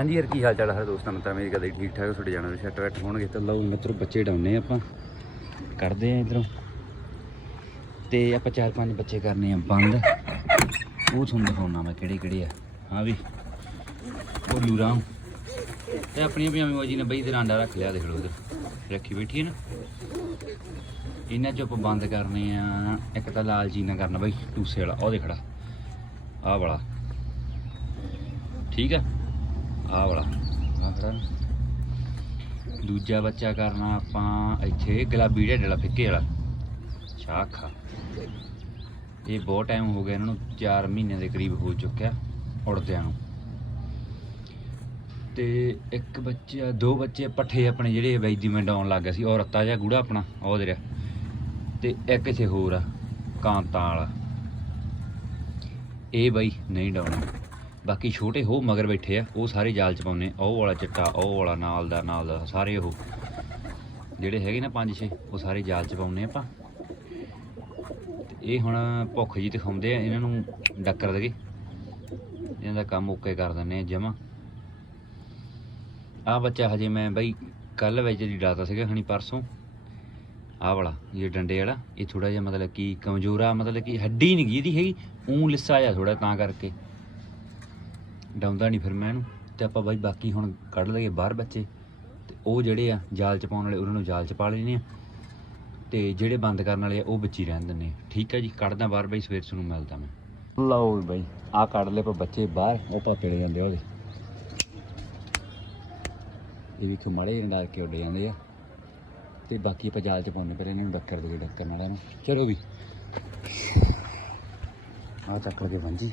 ਹਾਂਜੀ ਯਾਰ, ਕੀ ਹਾਲ ਚਾਲ ਹੈ ਦੋਸਤਾਂ ਮਿੱਤਰਾਂ? ਮੇਰੀ ਕਦੇ ਠੀਕ ਠਾਕ ਤੁਹਾਡੇ ਜਾਣਾ ਸੈੱਟ ਵੈਟ ਹੋਣਗੇ। ਤਾਂ ਲਓ ਮਿੱਤਰੋ, ਬੱਚੇ ਡਾਉਨੇ ਆਪਾਂ। ਕਰਦੇ ਆ ਇਧਰੋਂ। ਤੇ ਆਪਾਂ ਚਾਰ ਪੰਜ ਬੱਚੇ ਕਰਨੇ ਆ ਬੰਦ। ਉਹ ਤੁਹਾਨੂੰ ਦਿਖਾਉਣਾ ਮੈਂ ਕਿਹੜੇ ਕਿਹੜੇ ਆ। ਹਾਂ ਵੀ, ਉਹ ਰਾਮ ਤੇ ਆਪਣੀਆਂ ਪਜਾਮੀ ਮੋਜੀ ਨੇ ਬਈ ਇਧਰ ਆਂਡਾ ਰੱਖ ਲਿਆ, ਦੇਖ ਲਓ ਉਧਰ ਰੱਖੀ ਬੈਠੀ ਹੈ ਨਾ। ਇਹਨਾਂ ਚੋਂ ਆਪਾਂ ਬੰਦ ਕਰਨੇ ਆ। ਇੱਕ ਤਾਂ ਲਾਲ ਜੀਨਾ ਕਰਨਾ ਬਈ, ਟੂਸੇ ਵਾਲਾ। ਉਹ ਦੇਖੜਾ ਆਹ ਵਾਲਾ। ਠੀਕ ਆ? ਆਹ ਵਾਲਾ। ਆਹ ਖੜਾ ਨਾ। ਦੂਜਾ ਬੱਚਾ ਕਰਨਾ ਆਪਾਂ ਇੱਥੇ ਗੁਲਾਬੀ ਢੱਡ ਵਾਲਾ, ਫਿੱਕੇ ਵਾਲਾ। ਸ਼ਾਖਾ। ਇਹ ਬਹੁਤ ਟਾਈਮ ਹੋ ਗਿਆ ਇਹਨਾਂ ਨੂੰ 4 ਮਹੀਨੇ ਦੇ ਕਰੀਬ ਹੋ ਚੁੱਕਿਆ ਉੜਦਿਆਂ ਨੂੰ। ਤੇ ਇੱਕ ਬੱਚਾ, ਦੋ ਬੱਚੇ ਪੱਠੇ ਆਪਣੇ ਜਿਹੜੇ ਵੈਦੀ ਮੈਂ ਡਾਉਣ ਲੱਗ ਗਿਆ ਸੀ, ਉਹ ਰੱਤਾ ਜਿਹਾ ਗੂੜਾ ਆਪਣਾ, ਉਹ ਦੇ ਰਿਹਾ। ਤੇ ਇੱਕ ਇੱਥੇ ਹੋਰ ਆ, ਕਾਂਤਾਂ ਵਾਲਾ। ਇਹ ਬਈ ਨਹੀਂ ਡਾਉਣਾ। ਬਾਕੀ ਛੋਟੇ ਹੋ ਮਗਰ ਬੈਠੇ ਆ, ਉਹ ਸਾਰੇ ਜਾਲ ਚ ਪਾਉਨੇ ਉਹ ਵਾਲਾ ਚਿੱਟਾ, ਉਹ ਵਾਲਾ ਨਾਲ ਦਾ ਨਾਲ ਦਾ, ਸਾਰੇ ਉਹ। ਜਿਹੜੇ ਹੈਗੇ ਨਾ ਪੰਜ ਛੇ, ਉਹ ਸਾਰੇ ਜਾਲ ਚ ਪਾਉਨੇ ਆਪਾਂ। ਇਹ ਹੁਣ ਭੁੱਖ ਜੀ ਦਿਖਾਉਂਦੇ ਆ, ਇਹਨਾਂ ਨੂੰ ਡੱਕਰ ਦੇਗੇ। ਇਹਨਾਂ ਦਾ ਕੰਮ ਓਕੇ ਕਰ ਦਿੰਨੇ ਆ, ਜਮਾ। ਆ ਬੱਚਾ ਹਜੇ ਮੈਂ ਬਈ ਕੱਲ ਵਿੱਚ ਦੀ ਡਾਤਾ ਸੀਗਾ, ਹਣੀ ਪਰਸੋਂ। ਆਹ ਵਾਲਾ, ਇਹ ਡੰਡੇ ਵਾਲਾ, ਇਹ ਥੋੜਾ ਜਿਹਾ ਮਤਲਬ ਕਿ ਕਮਜ਼ੋਰਾ ਮਤਲਬ ਕਿ ਹੱਡੀ ਨਹੀਂ ਗਈ ਇਹਦੀ ਹੈਗੀ, ਊਂ ਲਿੱਸਾ ਜਿਹਾ ਥੋੜਾ ਤਾਂ ਕਰਕੇ। ਡਾਉਂਦਾ ਨਹੀਂ ਫਿਰ ਮੈਂ ਇਹਨੂੰ। ਤੇ ਆਪਾਂ ਬਾਈ ਬਾਕੀ ਹੁਣ ਕੱਢ ਲਈਏ ਬਾਹਰ ਬੱਚੇ। ਤੇ ਉਹ ਜਿਹੜੇ ਆ, ਜਾਲ ਚ ਪਾਉਣ ਵਾਲੇ, ਉਹਨਾਂ ਨੂੰ ਜਾਲ ਚ ਪਾ ਲੈਣੇ ਆ। ਤੇ ਜਿਹੜੇ ਬੰਦ ਕਰਨ ਵਾਲੇ ਆ, ਉਹ ਬੱਚੀ ਰਹਿਣ ਦਿੰਨੇ ਠੀਕ ਹੈ ਜੀ, ਕੱਢਦਾ ਬਾਹਰ ਬਾਈ, ਸਵੇਰ ਨੂੰ ਮਿਲਦਾ ਮੈਂ। ਲਓ ਵੀ ਬਾਈ ਆ ਕੱਢ ਲਏ ਆਪਾਂ ਬੱਚੇ ਬਾਹਰ, ਉਹ ਪਾਪੇ ਲੈ ਜਾਂਦੇ ਆ ਉਹਦੇ। ਇਹ ਵੀ ਮਾੜੇ ਡਾਲ ਕੇ ਉੱਡ ਜਾਂਦੇ ਆ। ਤੇ ਬਾਕੀ ਆਪਾਂ ਜਾਲ ਚ ਪਾਉਣੇ ਪਰ ਇਹਨਾਂ ਨੂੰ ਡੱਕਰ ਦੇ ਡੱਕਰ ਨਾਲ ਨੂੰ ਚਲੋ ਵੀ। ਆ ਚੱਕ ਲਗੇ ਬੰਜੀ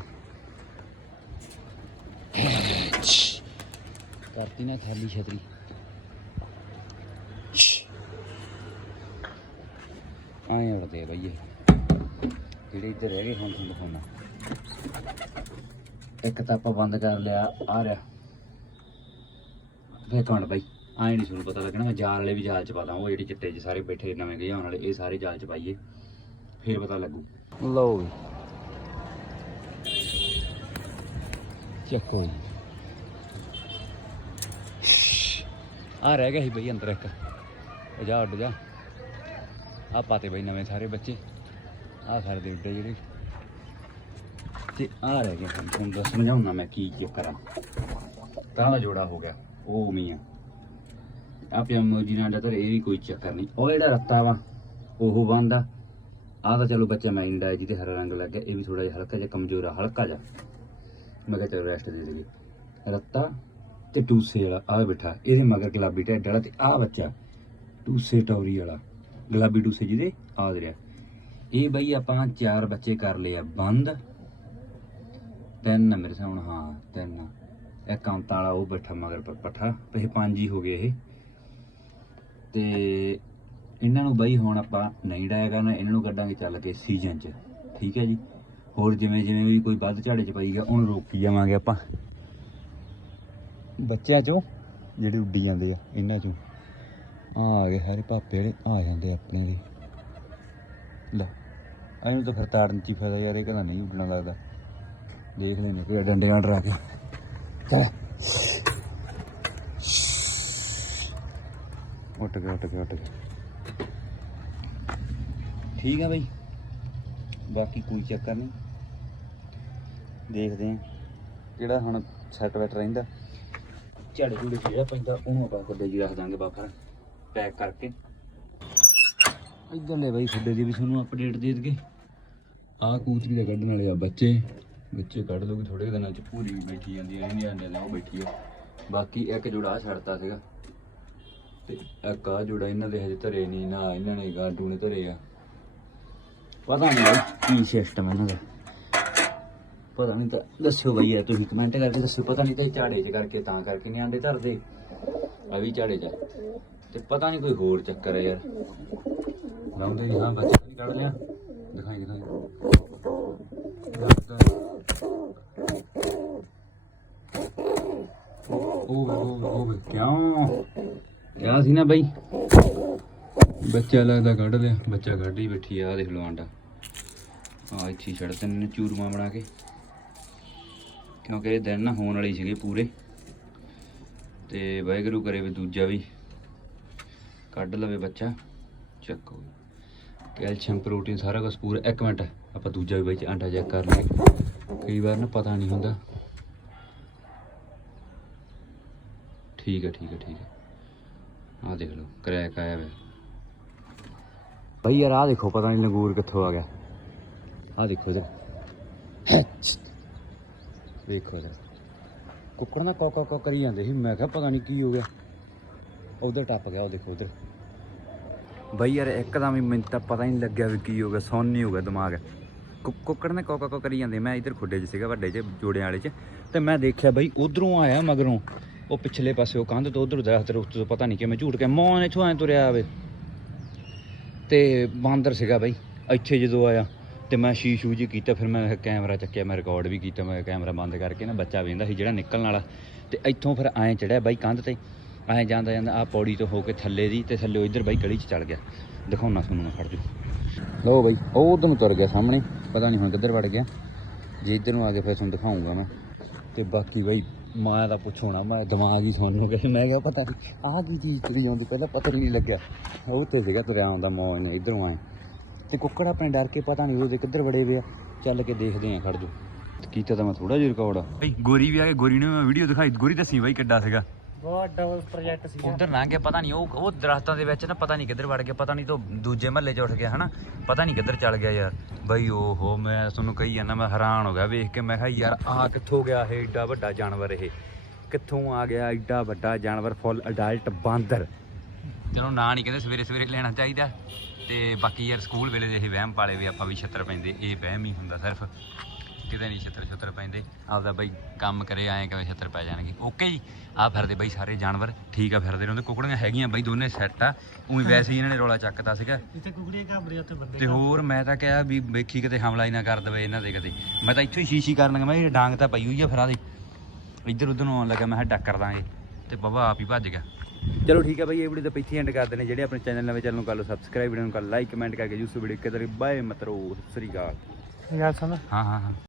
ਕਰਤੀ ਨਾ ਖਾਲੀ ਛਤਰੀ। ਆਏ ਉੜਦੇ ਆ ਬਈ ਇਹ ਜਿਹੜੇ ਇੱਧਰ ਰਹਿ ਗਏ ਹੁਣ ਤੁਹਾਨੂੰ ਦਿਖਾਉਣਾ। ਇੱਕ ਤਾਂ ਆਪਾਂ ਬੰਦ ਕਰ ਲਿਆ ਆ ਰਿਹਾ। ਫੇਰ ਕੌਣ ਬਈ ਆਏ ਨਹੀਂ ਤੁਹਾਨੂੰ ਪਤਾ ਲੱਗਣਾ ਮੈਂ ਜਾਲ ਵਾਲੇ ਵੀ ਜਾਲ ਚ ਪਾਦਾ ਉਹ ਜਿਹੜੇ ਚਿੱਟੇ ਚ ਸਾਰੇ ਬੈਠੇ ਨਵੇਂ ਗਏ ਹੋਣ ਵਾਲੇ ਇਹ ਸਾਰੇ ਜਾਲ ਚ ਪਾਈਏ। ਫੇਰ ਪਤਾ ਲੱਗੂ। ਲਓ ਵੀ। ਚੱਕੋ ਜੀ ਆ ਰਹਿ ਗਿਆ ਸੀ ਬਈ ਅੰਦਰ ਇੱਕ। ਜਾ ਉੱਡ ਜਾ। ਆ ਪਾਤੇ ਬਈ ਨਵੇਂ ਸਾਰੇ ਬੱਚੇ। ਆ ਸਾਡੇ ਉੱਡੇ ਜਿਹੜੇ। ਤੇ ਆ ਰਹਿ ਗਏ ਹੁਣ ਤੁਹਾਨੂੰ ਸਮਝਾਉਣਾ ਮੈਂ ਕੀ ਕੀ ਕਰਾਂ। ਤਾਂ ਜੋੜਾ ਹੋ ਗਿਆ। ਉਹ ਉਮੀ ਆ। ਪਿਆ ਮੋਜੀ ਨਾਲ ਤਾਂ ਇਹ ਵੀ ਕੋਈ ਚੱਕਰ ਨਹੀਂ। ਉਹ ਜਿਹੜਾ ਰੱਤਾ ਵਾ, ਉਹ ਬੰਦਾ ਆ। ਤਾਂ ਚਲੋ ਬੱਚਾ ਮੈਂ ਨਹੀਂ ਜਿਹਦੇ ਹਰਾ ਰੰਗ ਲੱਗ ਗਿਆ, ਇਹ ਵੀ ਥੋੜਾ ਜਿਹਾ ਹਲਕਾ ਜਿਹਾ, ਕਮਜ਼ੋਰ ਆ, ਹਲਕਾ ਜਿਹਾ। ਮੈਂ ਕਿਹਾ ਚਲੋ ਰੈਸਟ ਦੇ ਦੇਈਏ। ਰੱਤਾ ਤੇ ਟੂਸੇ ਵਾਲਾ, ਆਹ ਬੈਠਾ, ਇਹਦੇ ਮਗਰ ਗੁਲਾਬੀ ਢੱਡ ਵਾਲਾ ਤੇ ਆ ਬੱਚਾ, ਟੂਸੇ ਟੌਰੀ ਵਾਲਾ, ਗੁਲਾਬੀ ਟੂਸੇ ਜਿਹਦੇ ਆ ਰਿਹਾ। ਇਹ ਬਈ ਆਪਾਂ ਚਾਰ ਬੱਚੇ ਕਰ ਲਏ ਆ, ਬੰਦ। ਤਿੰਨ ਮੇਰੇ ਸਾਹਮਣੇ, ਹਾਂ, ਤਿੰਨ ਇੱਕ ਕਾਂਤਾ ਵਾਲਾ, ਉਹ ਬੈਠਾ ਮਗਰ ਪ- ਪੱਠਾ, ਇਹ ਪੰਜ ਹੀ ਹੋ ਗਏ ਇਹ। ਤੇ ਇਹਨਾਂ ਨੂੰ ਬਈ ਹੁਣ ਆਪਾਂ ਨਹੀਂ ਡਾਇਆ ਕਰਨਾ, ਇਹਨਾਂ ਨੂੰ ਕੱਢਾਂਗੇ ਚੱਲ ਕੇ ਸੀਜ਼ਨ 'ਚ, ਠੀਕ ਹੈ ਜੀ? ਹੋਰ ਜਿਵੇਂ ਜਿਵੇਂ ਵੀ ਕੋਈ ਵੱਧ ਝਾੜੇ 'ਚ ਪਈ ਗਿਆ ਉਹਨੂੰ ਰੋਕੀ ਜਾਵਾਂਗੇ ਆਪਾਂ। ਬੱਚਿਆਂ 'ਚੋਂ, ਜਿਹੜੇ ਉੱਡੀ ਜਾਂਦੇ ਆ, ਇਹਨਾਂ 'ਚੋਂ। ਆ ਆ ਗਏ ਸਾਰੇ ਪਾਪੇ ਜਿਹੜੇ, ਆ ਜਾਂਦੇ ਆਪਣੇ ਦੇ ਲੈ ਇਹਨੂੰ ਤਾਂ ਫਿਰ ਤਾੜਨ 'ਚ ਹੀ ਫਾਇਦਾ ਯਾਰ, ਇਹ ਕਹਿੰਦਾ ਨਹੀਂ ਉੱਡਣਾ ਲੱਗਦਾ। ਦੇਖ ਲੈਣੇ ਕੋਈ ਡੰਡੇ ਡਰਾ ਕੇ। ਚੱਲ। ਉੱਟ ਗਿਆ ਉੱਟ ਗਿਆ ਉੱਟ ਗਿਆ ਠੀਕ ਆ ਬਈ। ਬਾਕੀ ਕੋਈ ਚੱਕਰ ਨਹੀਂ। ਦੇਖਦੇ ਆ। ਜਿਹੜਾ ਹੁਣ ਸੈਟ ਵੈਟ ਰਹਿੰਦਾ। ਝਾੜੇ ਝੂੜੇ ਜਿਹੜਾ ਪੈਂਦਾ ਉਹਨੂੰ ਆਪਾਂ ਖੁੱਡੇ ਜੀ ਰੱਖ ਦਾਂਗੇ ਬਾਫਰ ਪੈਕ ਕਰਕੇ। ਇੱਧਰਲੇ ਬਈ ਖੁੱਡੇ ਦੀ ਵੀ ਤੁਹਾਨੂੰ ਅਪਡੇਟ ਦੇ ਦਗੇ ਆਹ ਕੂਤਰੀ ਦੇ ਕੱਢਣ ਵਾਲੇ ਆ ਬੱਚੇ। ਬੱਚੇ ਕੱਢ ਲੋਗੇ ਥੋੜੇ ਦਿਨਾਂ ਚ ਪੂਰੀ ਵੀ ਬੈਠੀ ਜਾਂਦੀ ਹੈ ਇੰਡੀਆ ਨੇ ਉਹ ਬੈਠੀ ਆ। ਬਾਕੀ ਇੱਕ ਜੋੜਾ ਆਹ ਛੱਡਤਾ ਸੀਗਾ। ਤੇ ਇੱਕ ਆ ਜੋੜਾ ਇਹਨਾਂ ਦੇ ਹਜੇ ਧਰੇ ਨਹੀਂ ਨਾ ਇਹਨਾਂ ਨੇ ਗਾਡੂ ਨੇ ਧਰੇ ਆ। ਪਤਾ ਨਹੀਂ ਕੀ ਸਿਸਟਮ ਇਹਨਾਂ ਦਾ। ਪਤਾ ਨਹੀਂ ਤਾਂ ਦੱਸਿਓ ਬਈ ਯਾਰ ਤੁਸੀਂ ਕਮੈਂਟ ਕਰਕੇ ਦੱਸਿਓ ਪਤਾ ਨਹੀਂ ਤਾਂ ਇਹ ਝਾੜੇ 'ਚ ਕਰਕੇ ਤਾਂ ਕਰਕੇ ਨਹੀਂ ਆਂਡੇ ਧਰਦੇ। ਆ ਵੀ ਝਾੜੇ 'ਚ ਤੇ ਪਤਾ ਨਹੀਂ ਕੋਈ ਹੋਰ ਚੱਕਰ ਹੈ ਯਾਰ। ਲਾਉਂਦੇ ਹਾਂ ਬੱਚਾ ਵੀ ਕੱਢ ਲਿਆ। ਦਿਖਾਈ ਦਿਖਾਈ। ਉਹ ਉਹ ਉਹ ਕਿਉਂ? ਕਿਆ ਸੀ ਨਾ ਬਈ? ਬੱਚਾ ਲੱਗਦਾ ਕੱਢ ਲਿਆ। ਬੱਚਾ ਕੱਢ ਹੀ ਬੈਠੀ ਆ ਆਹ ਦੇਖ ਲਓ ਆਂਡਾ। ਆ ਇੱਥੇ ਛੱਡ ਦਿੰਦੇ ਨੇ ਚੂਰਮਾ ਬਣਾ ਕੇ। ਕਿਉਂਕਿ ਇਹ ਦਿਨ ਨਾ ਹੋਣ ਵਾਲੇ ਸੀਗੇ ਪੂਰੇ। ਤੇ ਵਾਹਿਗੁਰੂ ਕਰੇ ਵੀ ਦੂਜਾ ਵੀ ਕੱਢ ਲਵੇ ਬੱਚਾ। ਚੱਕੋ ਕੈਲਸ਼ੀਅਮ, ਪ੍ਰੋਟੀਨ ਸਾਰਾ ਕੁਝ ਪੂਰਾ। ਇੱਕ ਮਿੰਟ, ਆਪਾਂ ਦੂਜਾ ਵੀ ਬਾਈ ਆਂਡਾ ਚੈੱਕ ਕਰ ਲਈਏ। ਕਈ ਵਾਰ ਨਾ ਪਤਾ ਨਹੀਂ ਹੁੰਦਾ। ਠੀਕ ਹੈ ਠੀਕ ਹੈ ਠੀਕ ਹੈ। ਆ ਦੇਖ ਲਓ ਕਰੈਕ ਆਇਆ ਵੇ ਭਾਈ ਯਾਰ ਆ ਦੇਖੋ, ਪਤਾ ਨਹੀਂ ਲੰਗੂਰ ਕਿੱਥੋਂ ਆ ਗਿਆ। ਆ ਦੇਖੋ ਇਧਰ। ਵੇਖੋ ਇਧਰ ਕੁੱਕੜ ਨਾ ਕੋ ਕੋ ਕਰੀ ਜਾਂਦੇ ਸੀ। ਮੈਂ ਕਿਹਾ ਪਤਾ ਨਹੀਂ ਕੀ ਹੋ ਗਿਆ। ਉਧਰ ਟੱਪ ਗਿਆ, ਉਹ ਦੇਖੋ ਉਧਰ। ਬਈ ਯਾਰ, ਇੱਕਦਮ ਹੀ ਮੈਨੂੰ ਤਾਂ ਪਤਾ ਹੀ ਨਹੀਂ ਲੱਗਿਆ ਵੀ ਕੀ ਹੋ ਗਿਆ ਸੌਣ ਨਹੀਂ ਹੋ ਗਿਆ ਦਿਮਾਗ। ਕੁ- ਕੁੱਕੜ ਨੇ ਕੋ ਕੌ ਕਰੀ ਜਾਂਦੇ। ਮੈਂ ਇਧਰ ਖੁੱਡੇ 'ਚ ਸੀਗਾ, ਵੱਡੇ 'ਚ, ਜੋੜਿਆਂ ਵਾਲੇ 'ਚ। ਤੇ ਮੈਂ ਦੇਖਿਆ ਬਈ ਉਧਰੋਂ ਆਇਆ ਮਗਰੋਂ। ਉਹ ਪਿਛਲੇ ਪਾਸੇ, ਉਹ ਕੰਧ ਤੋਂ ਉਧਰ ਦਰਖਤ ਰੁੱਖ ਤੋਂ ਪਤਾ ਨਹੀਂ ਕਿਵੇਂ ਝੂਟ ਕੇ ਮੌਨ ਇੱਥੋਂ ਐ ਤੁਰਿਆ ਆਵੇ। ਤੇ ਬਾਂਦਰ ਸੀਗਾ ਬਈ, ਇੱਥੇ ਜਦੋਂ ਆਇਆ। ਤੇ ਮੈਂ ਸ਼ੀਸ਼ੂ ਜੀ ਕੀਤਾ, ਫਿਰ ਮੈਂ ਕੈਮਰਾ ਚੱਕਿਆ, ਮੈਂ ਰਿਕਾਰਡ ਵੀ ਕੀਤਾ, ਮੈਂ ਕੈਮਰਾ ਬੰਦ ਕਰਕੇ ਨਾ ਬੱਚਾ ਵੇਂਦਾ ਸੀ ਜਿਹੜਾ ਨਿਕਲਣ ਵਾਲਾ। ਤੇ ਇੱਥੋਂ ਫਿਰ ਐਂ ਚੜਿਆ ਬਾਈ ਕੰਧ ਤੇ, ਐਂ ਜਾਂਦਾ ਜਾਂਦਾ ਆ ਪੌੜੀ ਤੋਂ ਹੋ ਕੇ ਥੱਲੇ ਦੀ ਤੇ ਥੱਲੇ ਇੱਧਰ ਬਾਈ ਗਲੀ 'ਚ ਚੜ ਗਿਆ। ਦਿਖਾਉਣਾ ਤੁਹਾਨੂੰ ਮੈਂ ਫੜ ਜੂ ਲਓ ਬਾਈ, ਉਹ ਉਧਰ ਨੂੰ ਤੁਰ ਗਿਆ ਸਾਹਮਣੇ, ਪਤਾ ਨਹੀਂ ਹੁਣ ਕਿੱਧਰ ਵੜ ਗਿਆ। ਜੇ ਇੱਧਰ ਨੂੰ ਆ ਕੇ ਫਿਰ ਤੁਹਾਨੂੰ ਦਿਖਾਉਂਗਾ ਮੈਂ। ਤੇ ਬਾਕੀ ਬਾਈ ਮਾਂ ਦਾ ਪੁੱਛੋਣਾ ਮੈਂ ਦਿਮਾਗ ਹੀ ਸੁਣ ਗਿਆ। ਮੈਂ ਕਿਹਾ ਪਤਾ ਨਹੀਂ ਆਹ ਕੀ ਚੀਜ਼ ਤੇਰੀ ਆਉਂਦੀ, ਪਹਿਲਾਂ ਪਤਾ ਹੀ ਨਹੀਂ ਲੱਗਿਆ। ਉਹ ਉੱਥੇ ਸੀਗਾ ਤੁਰਿਆ ਆਉਂਦਾ, ਮੌਜ ਨੇ ਇੱਧਰੋਂ ਆਏ। ਤੇ ਕੁੱਕੜ ਆਪਣੇ ਡਰ ਕੇ ਪਤਾ ਨਹੀਂ ਉਹਦੇ ਕਿੱਧਰ ਵੜੇ ਵੇ ਆ। ਚੱਲ ਕੇ ਦੇਖਦੇ ਆ ਖੜ ਜੋ ਕੀਤਾ ਤਾਂ ਮੈਂ ਥੋੜਾ ਜਿਹਾ ਰਿਕਾਰਡ ਬਈ ਗੋਰੀ ਵੀ ਆ ਕੇ ਗੋਰੀ ਨੂੰ ਮੈਂ ਵੀਡੀਓ ਦਿਖਾਈ ਗੋਰੀ ਦੱਸੀ ਬਾਈ ਕਿੱਡਾ ਸੀਗਾ। ਬਹੁਤ ਡਬਲ ਪ੍ਰੋਜੈਕਟ ਸੀ ਉਧਰ ਲੰਘ ਗਿਆ ਪਤਾ ਨਹੀਂ ਉਹ ਉਹ ਦਰਖਤਾਂ ਦੇ ਵਿੱਚ ਨਾ ਪਤਾ ਨਹੀਂ ਕਿੱਧਰ ਵੜ ਗਿਆ ਪਤਾ ਨਹੀਂ ਤੋਂ ਦੂਜੇ ਮਹੱਲੇ 'ਚ ਉੱਠ ਗਿਆ ਹਨਾ? ਪਤਾ ਨਹੀਂ ਕਿੱਧਰ ਚੱਲ ਗਿਆ ਯਾਰ। ਬਈ ਓਹੋ ਮੈਂ ਤੁਹਾਨੂੰ ਕਹੀ ਜਾਂਦਾ ਮੈਂ ਹੈਰਾਨ ਹੋ ਗਿਆ ਵੇਖ ਕੇ ਮੈਂ ਕਿਹਾ ਯਾਰ ਆਹ ਕਿੱਥੋਂ ਗਿਆ ਇਹ ਏਡਾ ਵੱਡਾ ਜਾਨਵਰ ਇਹ? ਕਿੱਥੋਂ ਆ ਗਿਆ ਏਡਾ ਵੱਡਾ ਜਾਨਵਰ ਫੁੱਲ ਅਡਲਟ ਬਾਂਦਰ? ਚਲੋ ਨਾਂ ਨਹੀਂ ਕਹਿੰਦੇ ਸਵੇਰੇ ਸਵੇਰੇ ਲੈਣਾ ਚਾਹੀਦਾ। ਤੇ ਬਾਕੀ ਯਾਰ ਸਕੂਲ ਵੇਲੇ ਦੇ ਇਹ ਵਹਿਮ ਪਾਲੇ ਵੀ ਆਪਾਂ ਵੀ ਛੱਤਰ ਪੈਂਦੇ ਇਹ ਵਹਿਮ ਹੀ ਹੁੰਦਾ ਸਿਰਫ। ਕਿਤੇ ਨਹੀਂ ਛੱਤਰ ਛੱਤਰ ਪੈਂਦੇ। ਆਪਦਾ ਬਈ ਕੰਮ ਕਰੇ ਆਏ ਕਿਵੇਂ ਛੱਤਰ ਪੈ ਜਾਣਗੇ। ਓਕੇ ਜੀ ਆ ਫਿਰਦੇ ਬਈ ਸਾਰੇ ਜਾਨਵਰ ਠੀਕ ਆ ਫਿਰਦੇ ਰਹਿੰਦੇ ਕੁਕੜੀਆਂ ਹੈਗੀਆਂ ਬਈ ਦੋਨੇ ਸੈੱਟ ਆ। ਉਵੇਂ ਵੈਸੇ ਹੀ ਇਹਨਾਂ ਨੇ ਰੋਲਾ ਚੱਕਤਾ ਸੀਗਾ। ਇੱਥੇ ਕੁਕੜੀਆਂ ਘਾਬਰੇ ਉੱਥੇ ਬੰਦੇ ਤੇ ਹੋਰ ਮੈਂ ਤਾਂ ਕਿਹਾ ਵੀ ਵੇਖੀ ਕਿਤੇ ਹਮਲਾ ਹੀ ਨਾ ਕਰ ਦਵੇ ਇਹਨਾਂ ਦੇ ਕਿਤੇ ਮੈਂ ਤਾਂ ਇੱਥੋਂ ਹੀ ਸ਼ੀਸ਼ੀ ਕਰਨ ਲੱਗਾ ਮੈਂ ਇਹ ਡਾਂਗ ਤਾਂ ਪਈ ਹੋਈ ਆ ਫਰਾ ਦੇ। ਇੱਧਰ ਉੱਧਰ ਨੂੰ ਆਉਣ ਲੱਗਾ ਮੈਂ ਕਿਹਾ ਡੱਕਰ ਦਾਂਗੇ। ਤੇ ਬਾਬਾ ਆਪ ਹੀ ਭੱਜ ਗਿਆ। ਚਲੋ ਠੀਕ ਹੈ ਬਈ ਇਹ ਵੀਡੀਓ ਤਾਂ ਪਿੱਛੇ ਐਂਡ ਕਰਦੇ ਨੇ ਜਿਹੜੇ ਆਪਣੇ ਚੈਨਲ ਨਵੇਂ ਚੈਨਲ ਨੂੰ ਕਰ ਲਓ ਸਬਸਕ੍ਰਾਈਬ ਵੀਡੀਓ ਨੂੰ ਕਰ ਲਾਈਕ ਕਮੈਂਟ ਕਰਕੇ ਜੂਸ ਵੀਡੀਓ ਕਿਦਰ ਬਾਏ ਮਤਰੋ ਸ੍ਰੀ ਅਕਾਲ। ਗੱਲ ਸੁਣ ਹਾਂ ਹਾਂ ਹਾਂ।